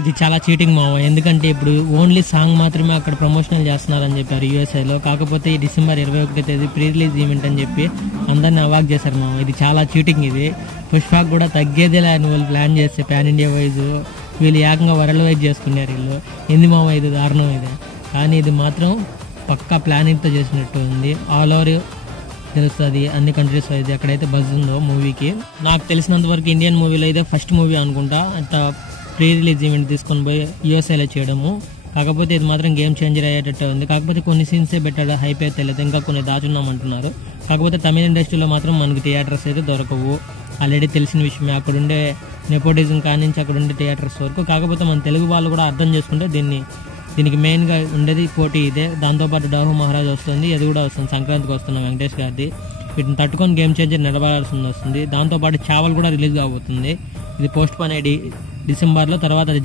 ఇది చాలా చీటింగ్ మావ. ఎందుకంటే ఇప్పుడు ఓన్లీ సాంగ్ మాత్రమే అక్కడ ప్రమోషనల్ చేస్తున్నారని చెప్పారు యూఎస్ఏలో. కాకపోతే ఈ డిసెంబర్ 21వ తేదీ ప్రీ రిలీజ్ ఈవెంట్ అని చెప్పి అందరిని అవాక్ చేశారు మావ. ఇది చాలా చీటింగ్. ఇది పుష్పక్ కూడా తగ్గేదేలా అని వాళ్ళు ప్లాన్ చేస్తే పాన్ ఇండియా వైజ్ వీళ్ళు ఏకంగా వరల్డ్ వైజ్ చేసుకున్నారు వీళ్ళు. ఎందు మావ ఇది దారుణం ఇది. కానీ ఇది మాత్రం పక్కా ప్లానింగ్తో చేసినట్టు ఉంది. ఆల్ ఓవర్ తెలుస్తుంది అన్ని కంట్రీస్ వైజ్ ఎక్కడైతే బజ్ ఉందో మూవీకి. నాకు తెలిసినంత వరకు ఇండియన్ మూవీలో అయితే ఫస్ట్ మూవీ అనుకుంటా అంత ప్రీ రిలీజ్ ఈవెంట్ తీసుకొని పోయి యూఎస్ఏలో చేయడము. కాకపోతే ఇది మాత్రం గేమ్ చేంజర్ అయ్యేటట్టు ఉంది. కాకపోతే కొన్ని సీన్సే పెట్టాడు, హైప్ అయితే తెలియదు, ఇంకా కొన్ని దాచున్నామంటున్నారు. కాకపోతే తమిళ ఇండస్ట్రీలో మాత్రం మనకి థియేటర్స్ అయితే దొరకవు, ఆల్రెడీ తెలిసిన విషయమే. అక్కడుండే నెపోటిజం కానించి అక్కడుండే థియేటర్స్ వరకు. కాకపోతే మన తెలుగు వాళ్ళు కూడా అర్థం చేసుకుంటే దీనికి మెయిన్గా ఉండేది పోటీ ఇదే. దాంతోపాటు డాహు మహారాజ్ వస్తుంది, అది కూడా వస్తుంది, సంక్రాంతికి వస్తున్న వెంకటేష్ గారిది. వీటిని తట్టుకొని గేమ్ చేంజర్ నిలబడాల్సింది వస్తుంది. దాంతోపాటు చావల్ కూడా రిలీజ్ కాబోతుంది. ఇది పోస్ట్ పోన్ అయ్యి డిసెంబర్లో, తర్వాత అది